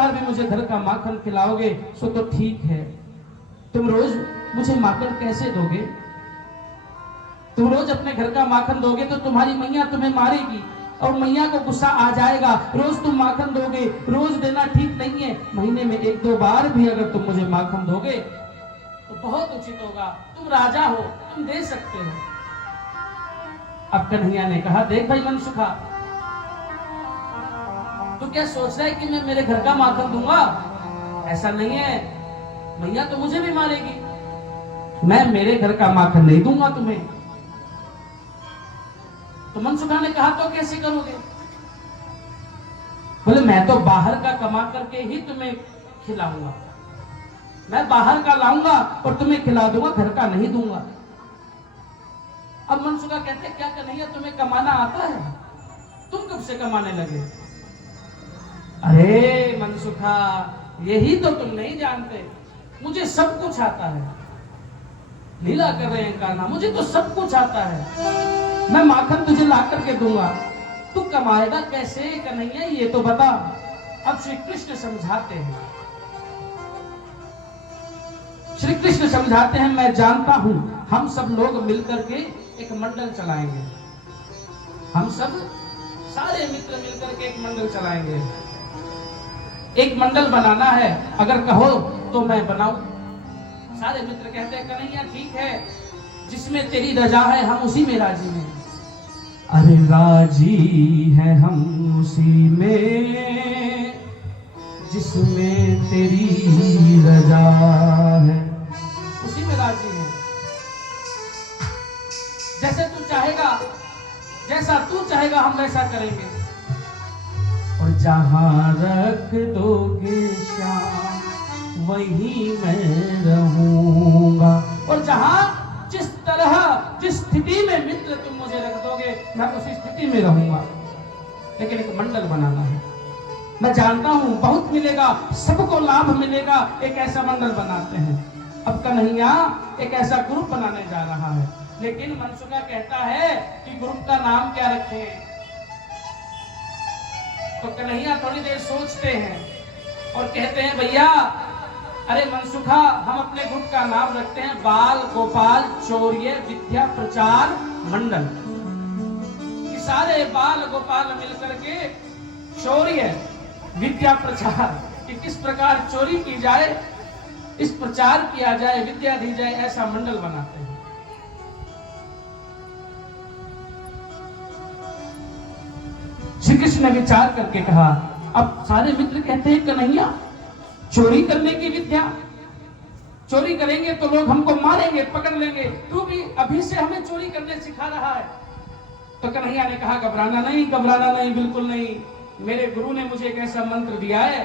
बार भी मुझे घर का माखन खिलाओगे सो तो ठीक है। तुम रोज मुझे माखन कैसे दोगे? तुम रोज अपने घर का माखन दोगे तो तुम्हारी मैया तुम्हें मारेगी और मैया को गुस्सा आ जाएगा। रोज तुम माखन दोगे, रोज देना ठीक नहीं है। महीने में 1-2 बार भी अगर तुम मुझे माखन दोगे तो बहुत उचित होगा। तुम राजा हो, तुम दे सकते हो। अब कन्हैया ने कहा, देख भाई मनसुखा, तू क्या सोच रहा है कि मैं मेरे घर का माखन दूंगा? ऐसा नहीं है, मैया तो मुझे भी मारेगी। मैं मेरे घर का माखन नहीं दूंगा तुम्हें। तो मनसुखा ने कहा, तो कैसे करोगे? बोले, मैं तो बाहर का कमा करके ही तुम्हें खिलाऊंगा। मैं बाहर का लाऊंगा और तुम्हें खिला दूंगा, घर का नहीं दूंगा। अब मनसुखा कहते, क्या कन्हैया तुम्हें कमाना आता है? तुम कब से कमाने लगे? अरे मनसुखा, यही तो तुम नहीं जानते, मुझे सब कुछ आता है। लीला कर रहे हैं कान्हा, मुझे तो सब कुछ आता है। मैं माखन तुझे ला करके दूंगा, तू कमाएगा कैसे कन्हैया, ये तो बता। अब श्री कृष्ण समझाते हैं, श्री कृष्ण समझाते हैं, मैं जानता हूं हम सब लोग मिलकर के एक मंडल चलाएंगे। हम सब सारे मित्र मिलकर के एक मंडल चलाएंगे। एक मंडल बनाना है, अगर कहो तो मैं बनाऊं। सारे मित्र कहते हैं, कन्हैया ठीक है, जिसमें तेरी रजा है हम उसी में राजी हैं। अरे राजी हैं हम उसी में जिसमें तेरी रजा है, उसी में राजी हैं। जैसे तू चाहेगा, जैसा तू चाहेगा हम वैसा करेंगे। और जहां रख दोगे श्याम वहीं मैं रहूंगा। और जहां जिस तरह जिस स्थिति में मित्र तुम मुझे रख दोगे मैं उसी स्थिति में रहूंगा। लेकिन एक मंडल बनाना है। मैं जानता हूं बहुत मिलेगा, सबको लाभ मिलेगा, एक ऐसा मंडल बनाते हैं। अब कन्हैया एक ऐसा ग्रुप बनाने जा रहा है, लेकिन मनसुखा कहता है कि ग्रुप का नाम क्या रखें? तो कन्हैया थोड़ी देर सोचते हैं और कहते हैं, भैया अरे मनसुखा, हम अपने ग्रुप का नाम रखते हैं बाल गोपाल चौर्य विद्या प्रचार मंडल। कि सारे बाल गोपाल मिलकर के चौर्य विद्या प्रचार, कि किस प्रकार चोरी की जाए, इस प्रचार किया जाए, विद्या दी जाए, ऐसा मंडल बनाते हैं। श्री कृष्ण ने विचार करके कहा, अब सारे मित्र कहते हैं, कन्हैया चोरी करने की विद्या, चोरी करेंगे तो लोग हमको मारेंगे, पकड़ लेंगे, तू भी अभी से हमें चोरी करने सिखा रहा है। तो कन्हैया ने कहा, घबराना नहीं, घबराना नहीं, बिल्कुल नहीं। मेरे गुरु ने मुझे एक ऐसा मंत्र दिया है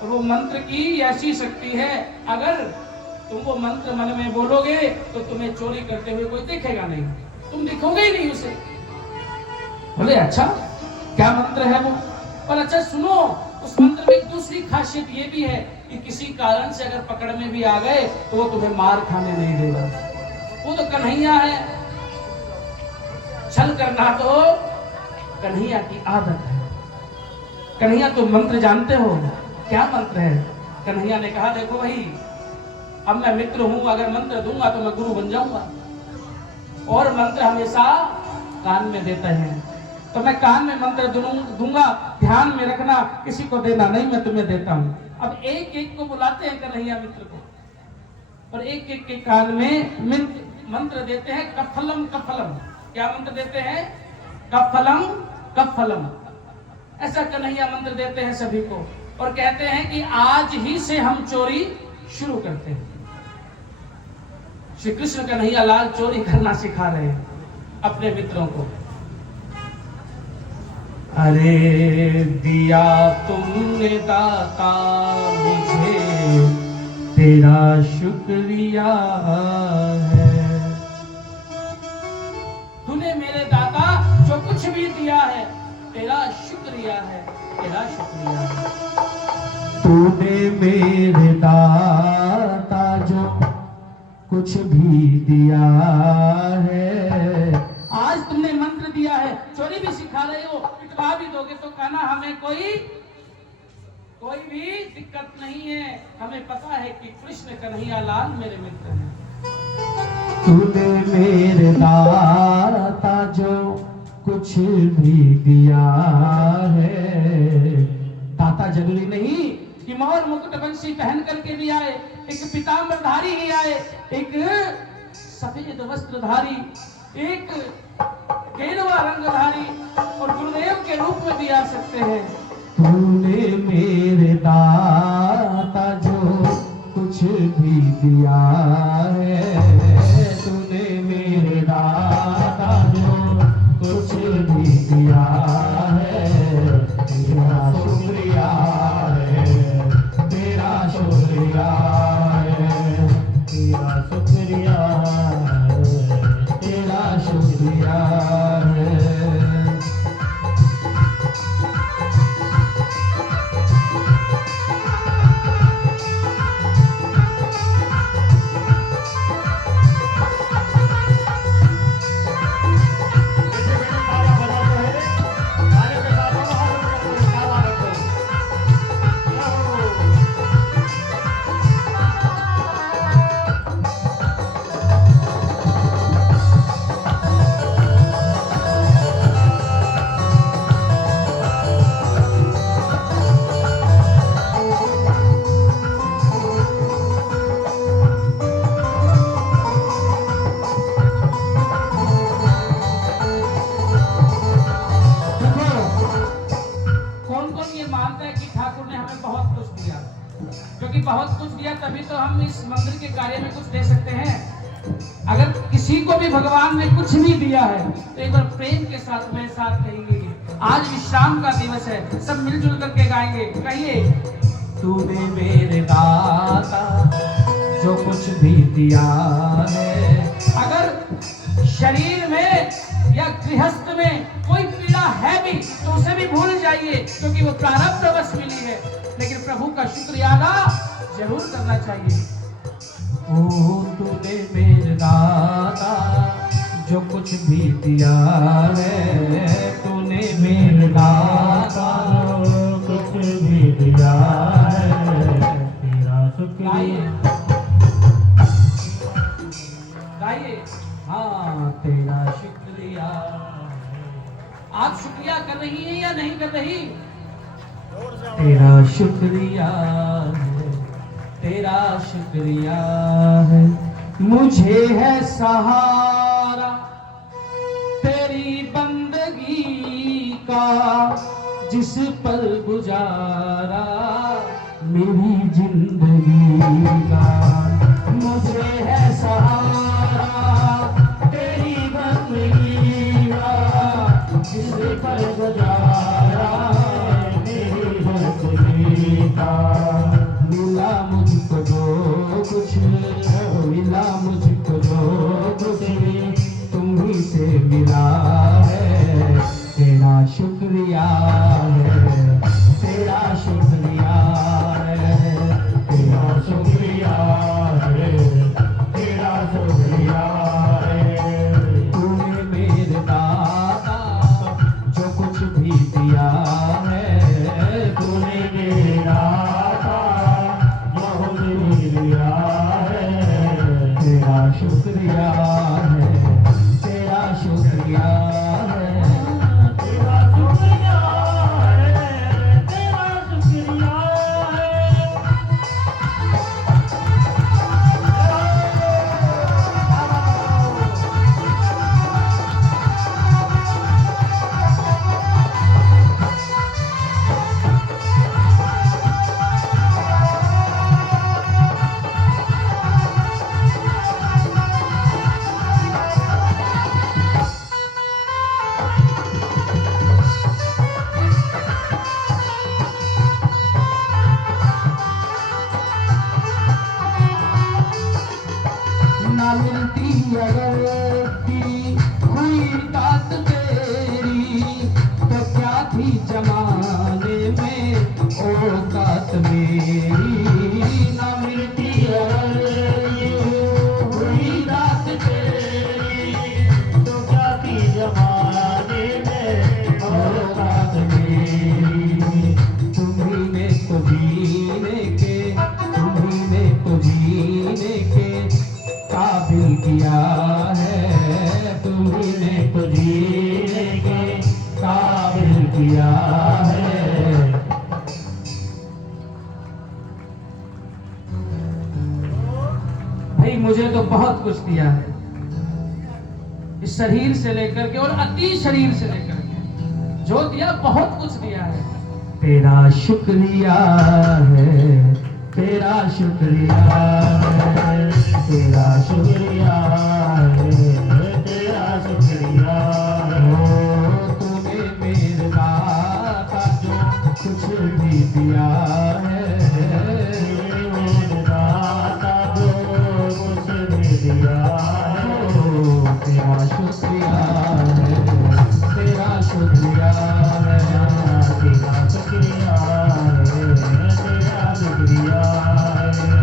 और वो मंत्र की ऐसी शक्ति है, अगर तुम वो मंत्र मन में बोलोगे तो तुम्हें चोरी करते हुए कोई देखेगा नहीं, तुम दिखोगे ही नहीं उसे। बोले अच्छा, क्या मंत्र है वो? और अच्छा सुनो, उस मंत्र में एक दूसरी खासियत ये भी है कि किसी कारण से अगर पकड़ में भी आ गए तो वो तुम्हें मार खाने नहीं देगा। वो तो कन्हैया है, छल करना तो कन्हैया की आदत है। कन्हैया तुम मंत्र जानते हो? क्या मंत्र है? कन्हैया ने कहा, देखो भाई, अब मैं मित्र हूं, अगर मंत्र दूंगा तो मैं गुरु बन जाऊंगा, और मंत्र हमेशा कान में देते हैं, तो मैं कान में मंत्र दूंगा, ध्यान में रखना, किसी को देना नहीं, मैं तुम्हें देता हूं। अब एक एक को बुलाते हैं कन्हैया मित्र को, और एक एक के कान में मंत्र देते हैं, कफलम कफलम। क्या मंत्र देते हैं? कफलम कफलम। ऐसा कन्हैया मंत्र देते हैं सभी को, और कहते हैं कि आज ही से हम चोरी शुरू करते हैं। श्री कृष्ण कन्हैया लाल चोरी करना सिखा रहे हैं अपने मित्रों को। अरे दिया तुमने दाता मुझे, तेरा शुक्रिया है। तूने मेरे दाता जो कुछ भी दिया है, तेरा शुक्रिया है, तेरा शुक्रिया है। तूने मेरे दाता जो कुछ भी दिया है, आज तुमने मंत्र दिया है, चोरी भी सिखा रहे हो, पिटवा भी दोगे तो कहना हमें कोई कोई भी दिक्कत नहीं है, हमें पता है कि कृष्ण कन्हैया लाल मेरे मित्र हैं। तूने मेरे दाता जो कुछ भी दिया है। दाता जरूरी नहीं कि मोर मुकुट बंसी पहन करके भी आए, एक पीताम्बरधारी ही आए, एक सफेद वस्त्रधारी, एक गेरुआ रंगधारी और गुरुदेव के रूप में भी आ सकते हैं। तूने मेरे दाता जो कुछ भी दिया है। तूने मेरे दाता जो कुछ भी दिया है। तेरा शुक्रिया है, तेरा शुक्रिया है, तेरा शुक्रिया है, तेरा शुक्रिया है। क्योंकि बहुत कुछ दिया तभी तो हम इस मंदिर के कार्य में कुछ दे सकते हैं। अगर किसी को भी भगवान ने कुछ नहीं दिया है तो एक बार प्रेम के साथ मेरे साथ कहेंगे, आज विश्राम का दिवस है, सब मिलजुल करके गाएंगे। कहिए, तूने मेरे दाता जो कुछ भी दिया है। अगर शरीर में या गृहस्थ में कोई पीड़ा है भी तो उसे भी भूल जाइए, क्योंकि वो प्रारब्धवश मिली है, लेकिन प्रभु का शुक्रिया अदा जरूर करना चाहिए। ओ तूने मेरे दाता जो कुछ भी दिया है। तूने मेरे दाता कुछ भी दिया है। तेरा शुक्रिया गाइए, हाँ, तेरा शुक्रिया। आप शुक्रिया कर रही हैं या नहीं कर रही? तेरा शुक्रिया है, तेरा शुक्रिया है। मुझे है सहारा तेरी बंदगी का, जिस पर गुजारा मेरी जिंदगी का। मुझे है सहारा तेरी बंदगी का, जिस पर गुजारा मिला मुझको जो कुछ, मिला मुझको जो कुछ तुम्ही से मिला है। तेरा शुक्रिया है, तेरा शुक्रिया है, तेरा शुक्रिया है, तेरा शुक्रिया है। तूने मेरे दाता जो कुछ भी दिया है। तूने मेरा तेरा शुक्रिया है, तेरा शुक्रिया है, तेरा शुक्रिया है, तेरा शुक्रिया है। ना मिलती अगर दी हुई दात तेरी, तो क्या थी जमाने में औकात मेरी। ना मिलती अगर हुई दात तेरी, तो क्या थी जमाने में औकात मेरी। तुम्ही ने तो मुझे तो बहुत कुछ दिया है, इस शरीर से लेकर के और अति शरीर से लेकर के जो दिया बहुत कुछ दिया है। तेरा शुक्रिया है, तेरा शुक्रिया है, तेरा शुक्रिया है, तेरा शुक्रिया है। तूने मेरे दाता जो कुछ भी दिया है, मेरे दाता जो कुछ भी दिया है, तेरा शुक्रिया है, तेरा शुक्रिया है, तेरा शुक्रिया है, तेरा शुक्रिया है।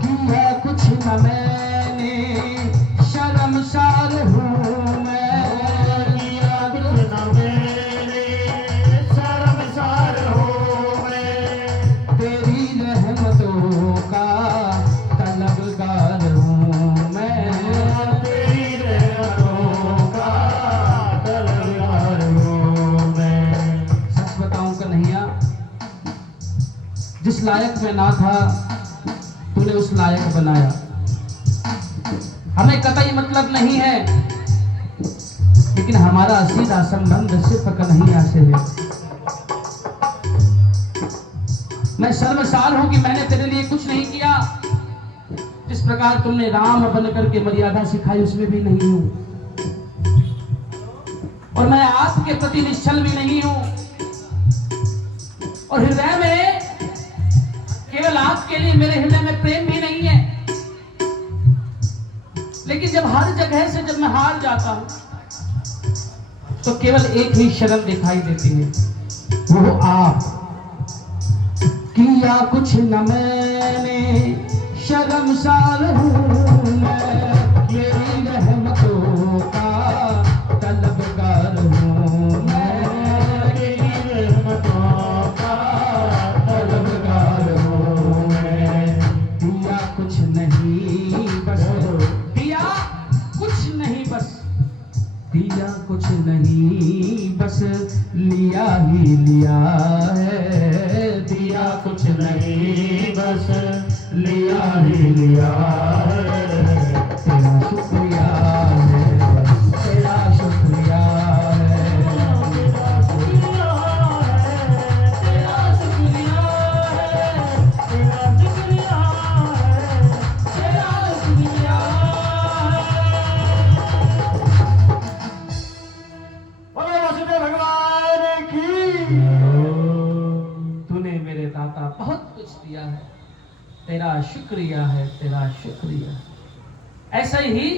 किया कुछ न मैंने, शर्मसार हूँ मैं। किया कुछ न मैंने, शर्मसार हूँ मैं। तेरी रहमतों का तलबगार हूँ मैं। तेरी रहमतों का तलबगार हूँ मैं। सच बताऊं कन्हैया, जिस लायक मैं ना था तूने उस लायक बनाया। हमें कतई मतलब नहीं है, लेकिन हमारा सीधा संबंध सिर्फ कन्हैया से है। मैं शर्मसार हूं कि मैंने तेरे लिए कुछ नहीं किया। जिस प्रकार तुमने राम बनकर के मर्यादा सिखाई उसमें भी नहीं हूं, और मैं आपके प्रति निश्चल भी नहीं हूं, और हृदय में केवल आपके लिए मेरे हृदय में प्रेम भी नहीं है। लेकिन जब हर जगह से जब मैं हार जाता हूं तो केवल एक ही शरण दिखाई देती है, वो आप। किया कुछ न मैंने, शर्मसार हूँ मैं। तेरी रहमतों का तलबगार हूँ मैं। तेरी रहमतों का तलबगार हूँ मैं। दिया कुछ नहीं बस, दिया कुछ नहीं बस, दिया कुछ नहीं बस, लिया ही लिया है। दिया कुछ नहीं बस, लिया ही लिया है। तेरा शुक्रिया है, तेरा शुक्रिया है, तेरा शुक्रिया है, तेरा शुक्रिया है, तेरा शुक्रिया है, तेरा शुक्रिया है। भगवान की। तूने मेरे दाता बहुत कुछ दिया है, तेरा शुक्रिया है, तेरा शुक्रिया। ऐसा ही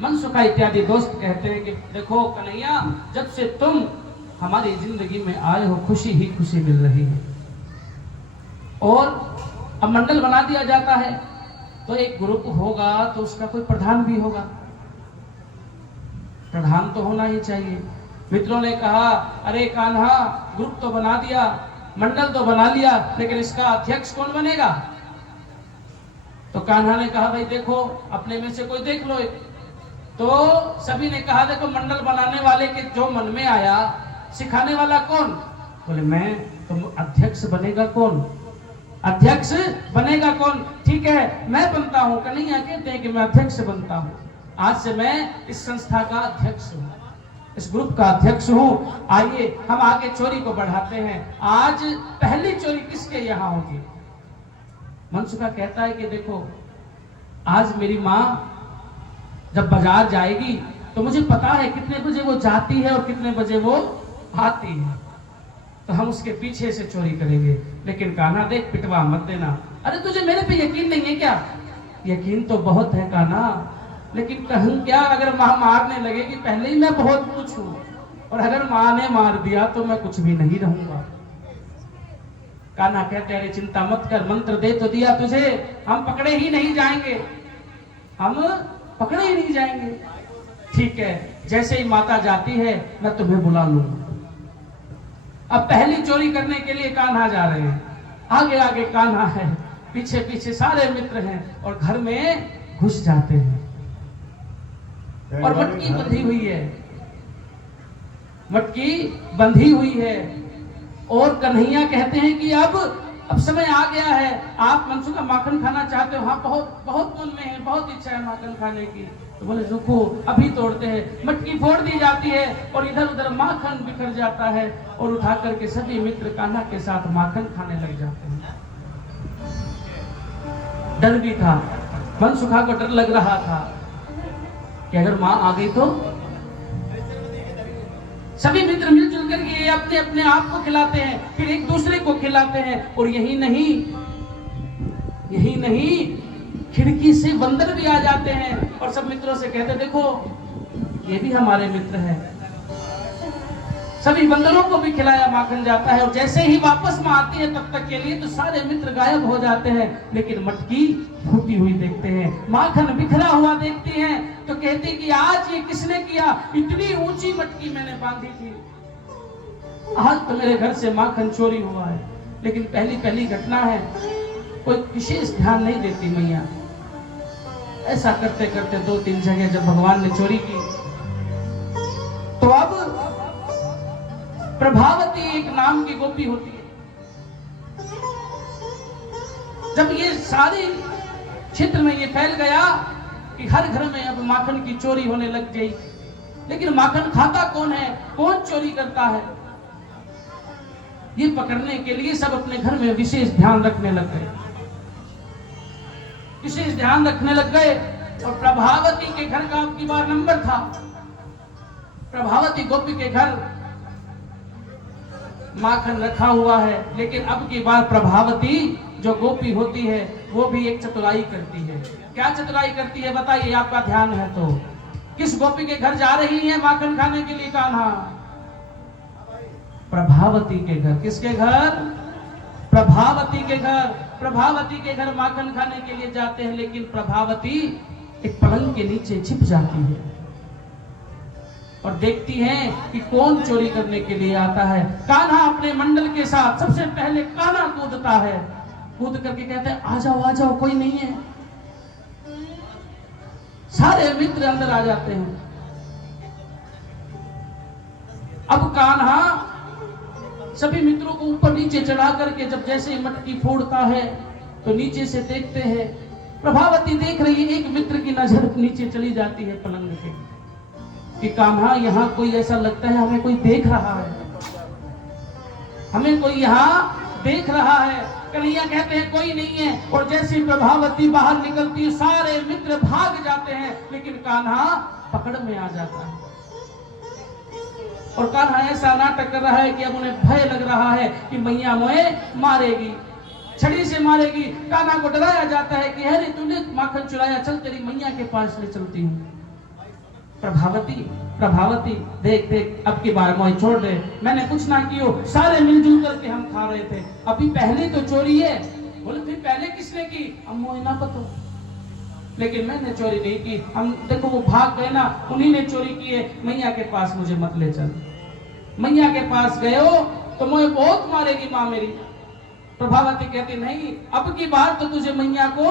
मनसुखा इत्यादि दोस्त कहते हैं कि देखो कन्हैया, जब से तुम हमारी जिंदगी में आए हो खुशी ही खुशी मिल रही है। और अब मंडल बना दिया जाता है तो एक ग्रुप होगा तो उसका कोई प्रधान भी होगा, प्रधान तो होना ही चाहिए। मित्रों ने कहा, अरे कान्हा, ग्रुप तो बना दिया, मंडल तो बना लिया, लेकिन इसका अध्यक्ष कौन बनेगा? तो कान्हा ने कहा, भाई देखो अपने में से कोई देख लो। तो सभी ने कहा, देखो मंडल बनाने वाले के जो मन में आया, सिखाने वाला कौन? बोले मैं। तो अध्यक्ष बनेगा कौन? अध्यक्ष बनेगा कौन? ठीक है, मैं बनता हूं। कन्हैया कहते हैं कि मैं अध्यक्ष बनता हूं। आज से मैं इस संस्था का अध्यक्ष हूं, इस ग्रुप का अध्यक्ष हूं। आइए हम आगे चोरी को बढ़ाते हैं। आज पहली चोरी किसके यहाँ होगी? मनसुखा कहता है कि देखो, आज मेरी माँ जब बाजार जाएगी तो मुझे पता है कितने बजे वो जाती है और कितने बजे वो आती है, तो हम उसके पीछे से चोरी करेंगे। लेकिन कान्हा देख, पिटवा मत देना। अरे तुझे मेरे पे यकीन नहीं है क्या? यकीन तो बहुत है कान्हा, लेकिन कहूं क्या, अगर माँ मारने लगेगी पहले ही मैं बहुत कुछ हूं, और अगर माँ ने मार दिया तो मैं कुछ भी नहीं रहूंगा। कान्हा कहते अरे चिंता मत कर, मंत्र दे तो दिया तुझे, हम पकड़े ही नहीं जाएंगे, हम पकड़े ही नहीं जाएंगे। ठीक है, जैसे ही माता जाती है मैं तुम्हें बुला लूंगा। अब पहली चोरी करने के लिए कान्हा जा रहे हैं, आगे आगे कान्हा है, पीछे पीछे सारे मित्र हैं, और घर में घुस जाते हैं। और मटकी बंधी हुई है, मटकी बंधी हुई है, और कन्हैया कहते हैं कि अब समय आ गया है, आप मनसुखा माखन खाना चाहते हो? हाँ, बहुत बहुत मन में है, बहुत इच्छा है माखन खाने की। तो बोले रुको, अभी तोड़ते हैं। मटकी फोड़ दी जाती है और इधर उधर माखन बिखर जाता है, और उठा करके सभी मित्र कान्हा के साथ माखन खाने लग जाते हैं। डर भी था, मनसुखा को डर लग रहा था कि अगर माँ आ गई तो। सभी मित्र मिलजुल कर ये अपने अपने आप को खिलाते हैं, फिर एक दूसरे को खिलाते हैं, और यही नहीं खिड़की से बंदर भी आ जाते हैं, और सब मित्रों से कहते देखो ये भी हमारे मित्र हैं। सभी बंदरों को भी खिलाया माखन जाता है, और जैसे ही वापस में आती है तब तक के लिए तो सारे मित्र गायब हो जाते हैं, लेकिन मटकी फूटी हुई देखते हैं, माखन बिखरा हुआ देखते हैं, तो कहते कि आज ये किसने किया? इतनी ऊंची मटकी मैंने बांधी थी, आज तो मेरे घर से माखन चोरी हुआ है। लेकिन पहली घटना है, कोई विशेष ध्यान नहीं देती मैया। ऐसा करते करते 2-3 जगह जब भगवान ने चोरी की, तो अब प्रभावती एक नाम की गोपी होती है। जब ये सारे क्षेत्र में ये फैल गया कि हर घर में अब माखन की चोरी होने लग गई, लेकिन माखन खाता कौन है, कौन चोरी करता है, ये पकड़ने के लिए सब अपने घर में विशेष ध्यान रखने लग गए, विशेष ध्यान रखने लग गए। और प्रभावती के घर का अब की बार नंबर था। प्रभावती गोपी के घर माखन रखा हुआ है, लेकिन अब की बार प्रभावती जो गोपी होती है वो भी एक चतुराई करती है। क्या चतुराई करती है बताइए, आपका ध्यान है तो? किस गोपी के घर जा रही है माखन खाने के लिए कान्हा? प्रभावती के घर। किसके घर? प्रभावती के घर। प्रभावती के घर माखन खाने के लिए जाते हैं, लेकिन प्रभावती एक पलंग के नीचे छिप जाती है और देखती हैं कि कौन चोरी करने के लिए आता है। कान्हा अपने मंडल के साथ सबसे पहले कान्हा कूदता है, कूद करके कहते हैं आ जाओ कोई नहीं है। सारे मित्र अंदर आ जाते हैं। अब कान्हा सभी मित्रों को ऊपर नीचे चढ़ा करके जब जैसे ही मटकी फोड़ता है तो नीचे से देखते हैं, प्रभावती देख रही है, एक मित्र की नजर नीचे चली जाती है पलंग के कि कान्हा यहाँ कोई ऐसा लगता है हमें कोई देख रहा है, हमें कोई यहाँ देख रहा है। कन्हैया कहते हैं कोई नहीं है, और जैसे प्रभावती बाहर निकलती है सारे मित्र भाग जाते हैं, लेकिन कान्हा पकड़ में आ जाता है। और कान्हा ऐसा नाटक कर रहा है कि अब उन्हें भय लग रहा है कि मैया मोए मारेगी, छड़ी से मारेगी। कान्हा को डराया जाता है कि अरे तूने माखन चुराया, चल तेरी मैया के पास ले चलती हूँ। प्रभावती देख अब की बार मोए छोड़ दे, मैंने कुछ ना कियो, सारे मिलजुल करके हम खा रहे थे, अभी पहले तो चोरी है। बोले फिर पहले किसने की? अब मोए ना पता, लेकिन मैंने चोरी नहीं की। हम देखो वो भाग गए ना, उन्हीं ने चोरी की है, मैया के पास मुझे मत ले चल। मैया के पास गए हो तो मोए बहुत मारेगी माँ मेरी। प्रभावती कहती नहीं, अब की बार तो तुझे मैया को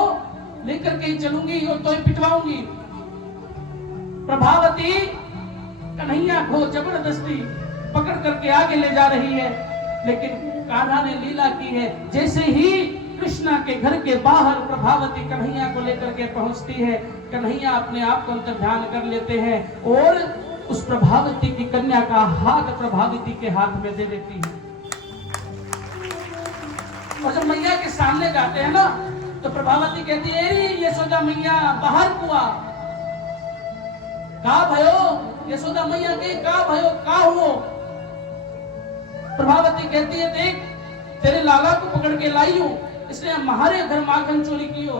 लेकर के ही चलूंगी और तो पिटवाऊंगी। प्रभावती कन्हैया को जबरदस्ती पकड़ करके आगे ले जा रही है, लेकिन कान्हा ने लीला की है। जैसे ही कृष्णा के घर के बाहर प्रभावती कन्हैया को लेकर के पहुंचती है, कन्हैया अपने आप को अंतर ध्यान कर लेते हैं और उस प्रभावती की कन्या का हाथ प्रभावती के हाथ में दे देती है। और जब मैया के सामने जाते हैं ना तो प्रभावती कहती है यशोदा मैया बाहर कुआ का भयो, यशोदा मैया के का भयो का हो। प्रभावती कहती है देख तेरे लाला को पकड़ के लाई हूं, इसने हमारे घर माखन चोरी की हो।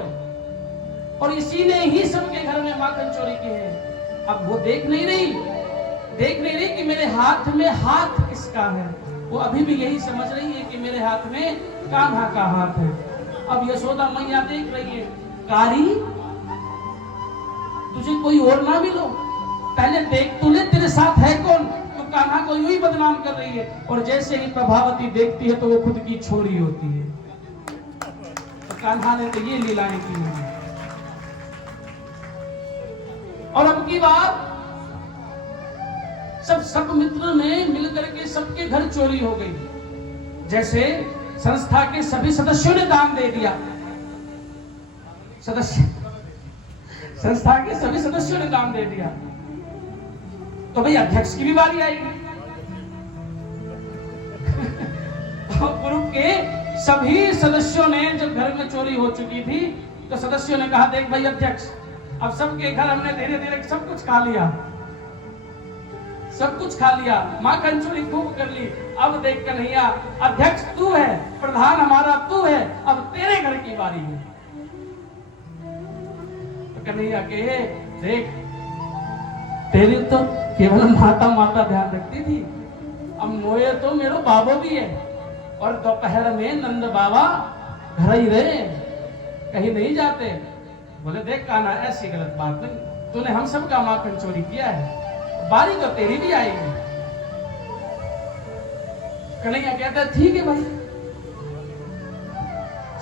और इसी ने ही सबके घर में माखन चोरी किए हैं। अब वो देख नहीं रही कि मेरे हाथ में हाथ किसका है, वो अभी भी यही समझ रही है कि मेरे हाथ में कान्हा का हाथ है। अब यशोदा मैया देख रही है, कारी तुझे कोई और ना मिलो, पहले देख तूने तेरे साथ है कौन, तो कान्हा को यूं ही बदनाम कर रही है। और जैसे ही प्रभावती देखती है तो वो खुद की छोरी होती है। तो कान्हा ने तो ये लीलाएं की हैं। और अब की बात सब मित्रों ने मिलकर के सबके घर चोरी हो गई। जैसे संस्था के सभी सदस्यों ने दान दे दिया, संस्था के सभी सदस्यों ने दान दे दिया, तो भाई अध्यक्ष की भी बारी आएगी। ग्रुप के सभी सदस्यों ने जब घर में चोरी हो चुकी थी तो सदस्यों ने कहा, देख भाई अध्यक्ष, अब सबके घर हमने धीरे धीरे सब कुछ खा लिया, सब कुछ खा लिया, माखन चोरी खूब कर ली। अब देख कन्हैया, अध्यक्ष तू है, प्रधान हमारा तू है, अब तेरे घर की बारी है। तो कन्हैया कहे, देख तेरी तो केवल माता माता ध्यान रखती थी, अब मोए तो मेरो बाबो भी है। और दोपहर में नंद बाबा घर ही रहे, कहीं नहीं जाते। बोले देख कान्हा, ऐसी गलत बात नहीं, तूने हम सब का माखन चोरी किया है, बारी तो तेरी भी आएगी। कन्हैया कहता है ठीक है भाई।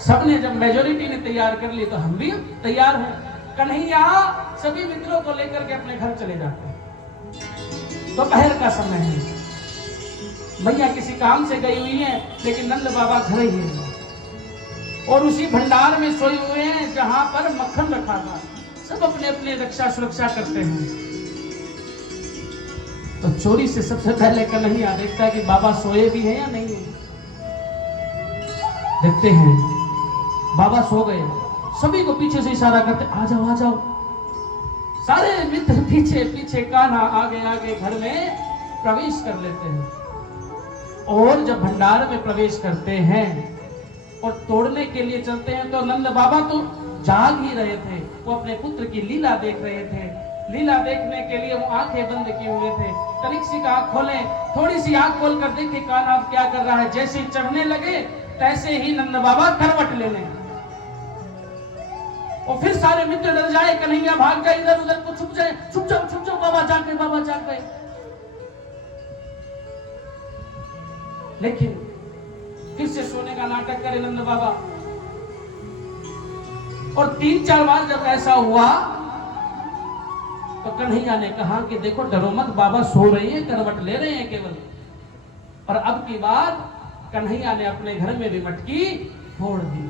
सबने जब मेजोरिटी ने तैयार कर ली तो हम भी तैयार हैं। कन्हैया सभी मित्रों को लेकर के अपने घर चले जाते हैं। दोपहर का समय है, मैया किसी काम से गई हुई है, लेकिन नंद बाबा घर ही है और उसी भंडार में सोए हुए हैं जहां पर मक्खन रखा था। सब अपने अपने रक्षा सुरक्षा करते हैं। तो चोरी से सबसे पहले कन्हैया देखता है कि बाबा सोए भी हैं या नहीं है। देखते हैं बाबा सो गए, सभी को पीछे से इशारा करते, आ जाओ आ जाओ। सारे मित्र पीछे पीछे, कान्हा आगे आगे घर में प्रवेश कर लेते हैं। और जब भंडार में प्रवेश करते हैं और तोड़ने के लिए चलते हैं तो नंद बाबा तो जाग ही रहे थे, वो अपने पुत्र की लीला देख रहे थे। लीला देखने के लिए वो आंखें बंद किए हुए थे। तनिक सी आंख खोले, थोड़ी सी आंख खोल कर देखे कान्हा क्या कर रहा है। जैसे ही चढ़ने लगे तैसे ही नंद बाबा करवट ले लें और फिर सारे मित्र डर जाए। कन्हैया भाग गए इधर उधर को, छुप जाए, छुप जाओ बाबा जाग गए, बाबा जाग गए। लेकिन फिर से सोने का नाटक करे नंद बाबा। और 3-4 बार जब ऐसा हुआ तो कन्हैया ने कहा कि देखो डरो मत, बाबा सो रहे हैं, करवट ले रहे हैं केवल। और अब की बात कन्हैया ने अपने घर में भी मटकी फोड़ दी,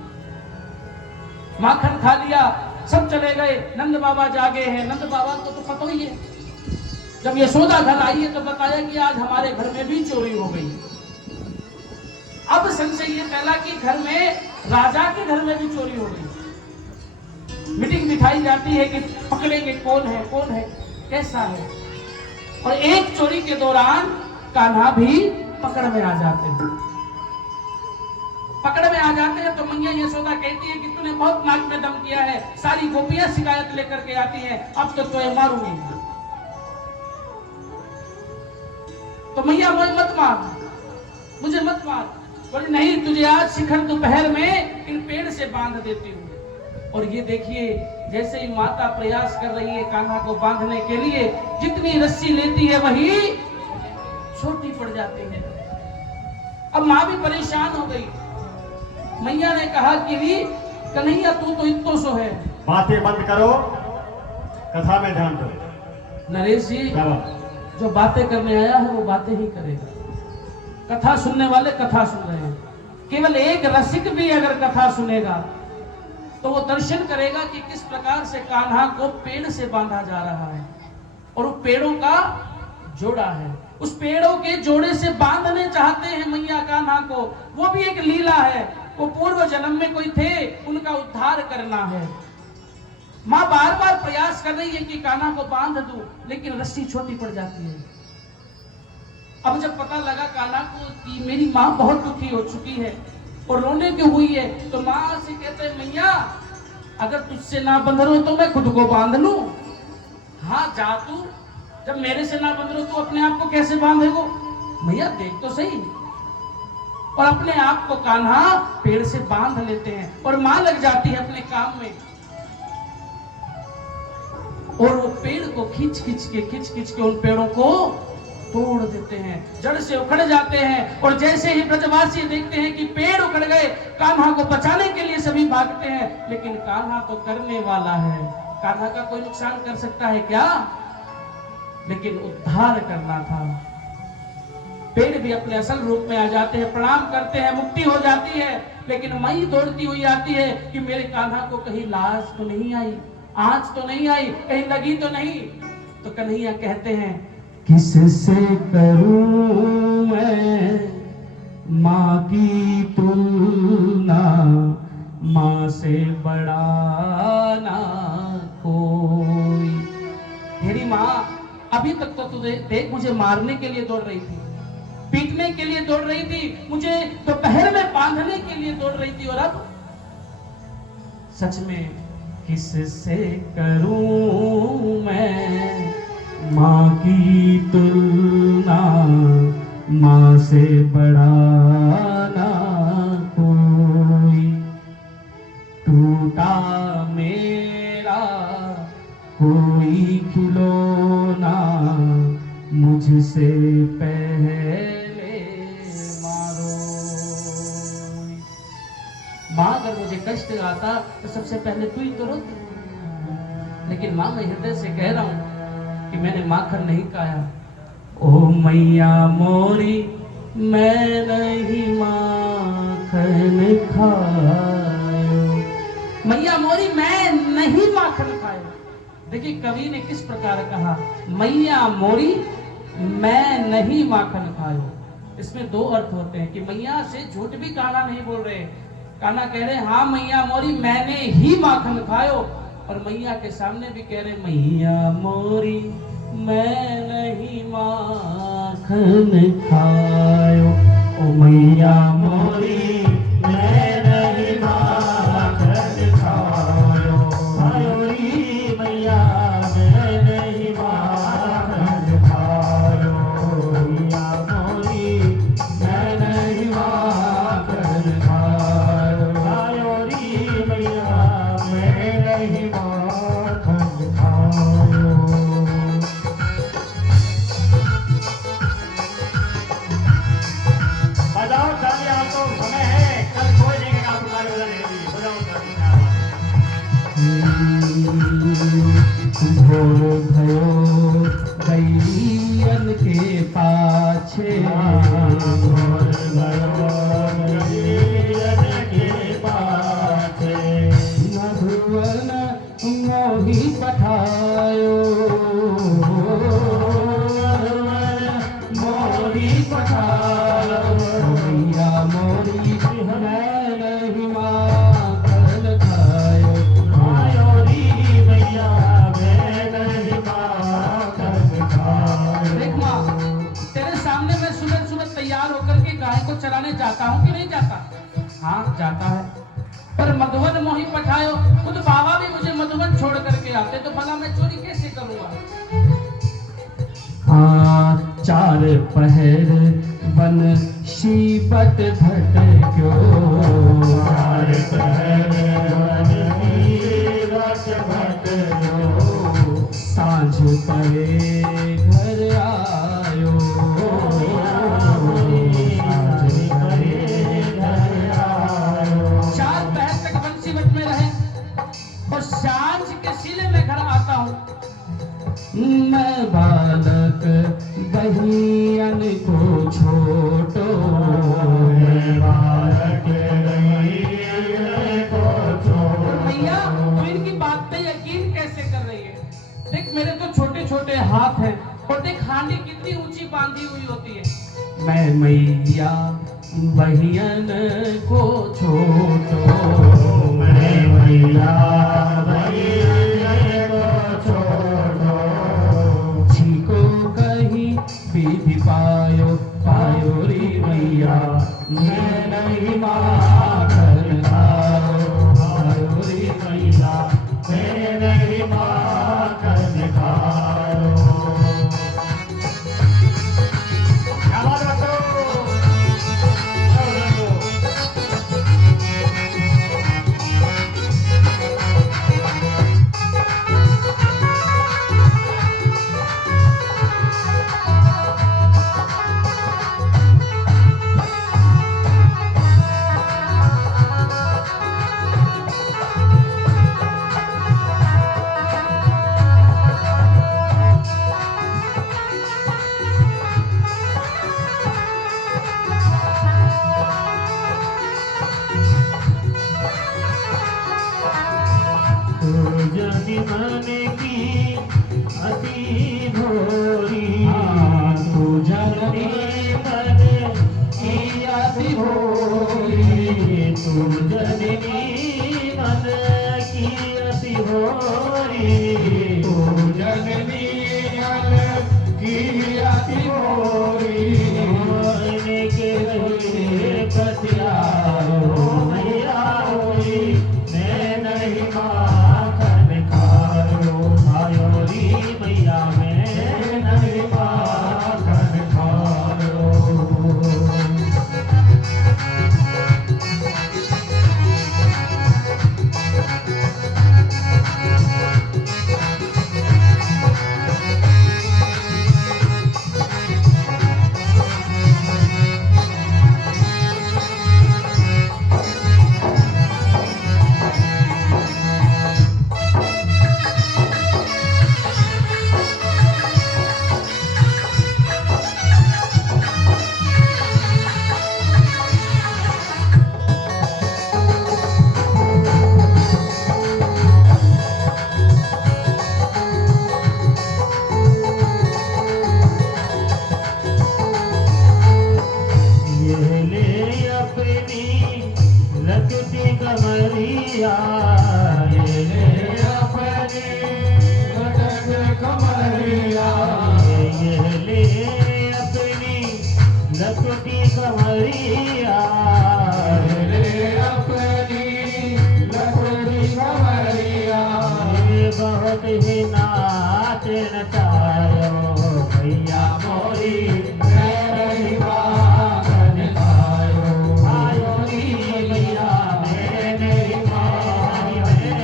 माखन खा लिया, सब चले गए। नंद बाबा जागे हैं। नंद बाबा को तो पता ही है, जब यशोदा घर आई है तो बताया कि आज हमारे घर में भी चोरी हो गई। अब संशय ये फैला कि घर में, राजा के घर में भी चोरी हो गई। मीटिंग बिठाई जाती है कि पकड़ेंगे कौन है कैसा है। और एक चोरी के दौरान कान्हा भी पकड़ में आ जाते हैं। तो मैया यशोदा कहती है कि तूने बहुत नाक में दम किया है, सारी गोपियां शिकायत लेकर के आती हैं, अब तो तुझे मारूंगी। तो मैया मुझे मत मार। बोले नहीं, तुझे आज शिखर दोपहर में इन पेड़ से बांध देती हूँ। और ये देखिए, जैसे ही माता प्रयास कर रही है कान्हा को बांधने के लिए, जितनी रस्सी लेती है वही छोटी पड़ जाती है। अब माँ भी परेशान हो गई। मैया ने कहा कि कन्हैया तू तो इतो सो है, बातें बंद करो, कथा में ध्यान दो। नरेश जी, जो बातें करने आया है वो बातें ही करेगा। कथा सुनने वाले कथा सुन रहे हैं। केवल एक रसिक भी अगर कथा सुनेगा तो वो दर्शन करेगा कि किस प्रकार से कान्हा को पेड़ से बांधा जा रहा है और वो पेड़ों का जोड़ा है। उस पेड़ों के जोड़े से बांधने चाहते हैं मैया कान्हा को। वो भी एक लीला है। वो पूर्व जन्म में कोई थे, उनका उद्धार करना है। माँ बार बार प्रयास कर रही है कि कान्हा को बांध दूं, लेकिन रस्सी छोटी पड़ जाती है। अब जब पता लगा कान्हा को कि मेरी माँ बहुत दुखी हो चुकी है और रोने की हुई है, तो माँ से कहते हैं मैया अगर तुझसे ना बंध रहो तो मैं खुद को बांध लूं। हाँ जा तू, जब मेरे से ना बंध रहो तो अपने आप को कैसे बांधेगो? मैया देख तो सही। और अपने आप को कान्हा पेड़ से बांध लेते हैं और मां लग जाती है अपने काम में। और वो पेड़ को खींच खींच के उन पेड़ों को तोड़ देते हैं, जड़ से उखड़ जाते हैं। और जैसे ही ब्रजवासी देखते हैं कि पेड़ उखड़ गए, कान्हा को बचाने के लिए सभी भागते हैं, लेकिन कान्हा तो करने वाला है। कान्हा का कोई नुकसान कर सकता है क्या? लेकिन उद्धार करना था। पेड़ भी अपने असल रूप में आ जाते हैं, प्रणाम करते हैं, मुक्ति हो जाती है। लेकिन मई दौड़ती हुई आती है कि मेरे कान्हा को कहीं लाज तो नहीं आई, आंच तो नहीं आई, कहीं लगी तो नहीं। तो कन्हैया कहते हैं, किससे करूं मैं माँ की तुलना, माँ से बड़ा ना कोई। तेरी माँ अभी तक तो तुझे देख मुझे मारने के लिए दौड़ रही थी, पीटने के लिए दौड़ रही थी, मुझे दोपहर में बांधने के लिए दौड़ रही थी, और अब सच में किससे करूं मैं माँ की तुलना, माँ से बड़ा ना कोई। टूटा मेरा कोई खिलौना, मुझसे पहले मारो। माँ अगर मुझे कष्ट आता तो सबसे पहले तू ही तो रोती। लेकिन माँ मैं हृदय से कह रहा हूं कि मैंने माखन नहीं खाया। ओ मैया मोरी मैं नहीं माखन खायो, मैया मोरी मैं नहीं माखन खायो। देखिए कवि ने किस प्रकार कहा, मैया मोरी मैं नहीं माखन खायो। इसमें दो अर्थ होते हैं कि मैया से झूठ भी कान्हा नहीं बोल रहे, कान्हा कह रहे हाँ मैया मोरी मैंने ही माखन खायो, और मैया के सामने भी कह रहे मैया मोरी मैं नहीं माखन खायो। ओ मैया मोरी मैं नहीं माखन खायो, मोरी मैया मैं नहीं माखन खायो, मैया मोरी मैं नहीं माखन खायो, मोरी मैया मैं नहीं माखन खायो। बजाओ ताली, आपको समय है, कल कोई देखेगा आपको ताली बजाने के लिए। बजाओ ताली। भोर भयो गैयन के पाछे, भोर भयो गैयन के पाछे, मधुवन मोही पठायो, मोही पठायो। मैया मोरी मैं नहीं माखन खायो, मोरी मैया मैं नहीं माखन खायो। देख माँ तेरे सामने मैं सुबह सुबह तैयार होकर के गाय को चराने जाता हूँ कि नहीं जाता? हाँ जाता है, पर मधुवन मोही पठायो, खुद बाबा भी मुझे मधुवन छोड़ करके आते, तो भला मैं चोरी कैसे करूंगा? हाँ चार पहर बन शीपत भटक्यो, चार पहर बन शीपत भटक्यो, सांझ परे घर आयो, सांझ परे घर आयो। चार पहर तक बंसीवट में रहे और सांझ के सिले में घर आता हूँ। मैं बालक बहियन को छोटो, मैं बालक बहियन को छोटो। भैया तू इनकी बात पे यकीन कैसे कर रही है? देख मेरे तो छोटे छोटे हाथ हैं और देख हांडी कितनी ऊंची बांधी हुई होती है। मैं मैया बहियन को छोटो, मैं मैया बहियन को छोटो, को कहीं विधि पायो, पायो रे मैया मैं नहीं माखन खायो, पायो रे मैया कन्हैया की मोरी के रहे पतियारो मैया होई मैं नहीं माखन खायो भायोरी मैया मैं नहीं माखन खायो ये ले अपनी लगती कमरिया ये ले अपनी लटक कमरिया ये ले अपनी लगती कमरिया रे अपनी लटकी कमरिया ये बहुत ही नाच नचायो भैया मोरी मैं नहीं माखन खायो आयो री भैया मैं नहीं माखन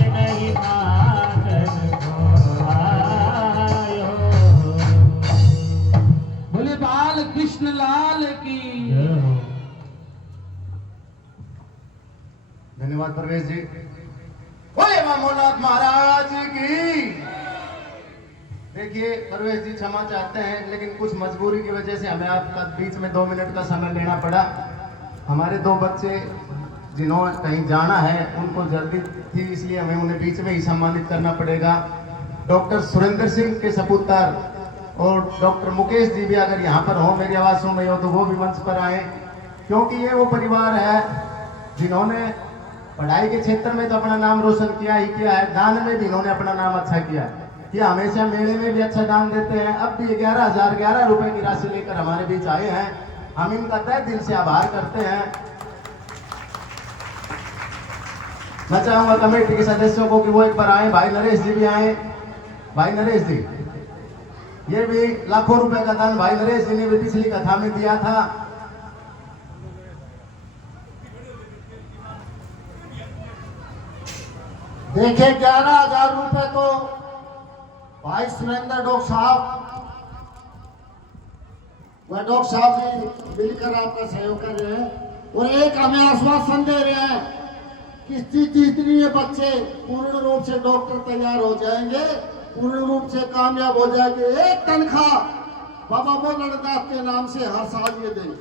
खायो बोले बाल कृष्ण लाल की धन्यवाद परवेश जी। बोले मामोनाथ महाराज की। देखिए परवेश जी क्षमा चाहते हैं लेकिन कुछ मजबूरी की वजह से हमें आपका बीच में 2 मिनट का समय लेना पड़ा। हमारे 2 बच्चे जिन्होंने कहीं जाना है उनको जल्दी थी इसलिए हमें उन्हें बीच में ही सम्मानित करना पड़ेगा। डॉक्टर सुरेंद्र सिंह के सपुत्र और डॉक्टर मुकेश जी भी अगर यहाँ पर हो मेरी आवाज सुन रहे हो तो वो भी मंच पर आए क्योंकि ये वो परिवार है जिन्होंने पढ़ाई के क्षेत्र में तो अपना नाम रोशन किया ही किया है, दान में भी इन्होंने अपना नाम अच्छा किया। ये हमेशा मेले में भी अच्छा दान देते हैं। अब भी 11,011 रुपए की राशि लेकर हमारे बीच आए हैं। हम इनका तहे दिल से आभार करते हैं। मैं चाहूंगा कमेटी के सदस्यों को कि वो एक बार आए। भाई नरेश जी भी आए। भाई नरेश जी ये भी लाखों रुपए का दान भाई नरेश जी ने भी पिछली कथा में दिया था। देखिए 11,000 रुपए तो भाई सुरेंद्र डॉक्टर साहब वह डॉक्टर साहब जी मिलकर आपका सहयोग कर रहे हैं और एक हमें आश्वासन दे रहे हैं कि जितने ये बच्चे पूर्ण रूप से डॉक्टर तैयार हो जाएंगे, पूर्ण रूप से कामयाब हो जाएंगे, एक तनख्वाह बाबा भोलेनाथ के नाम से हर साल ये देंगे।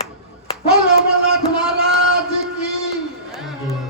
बोलो भोलेनाथ महाराज की।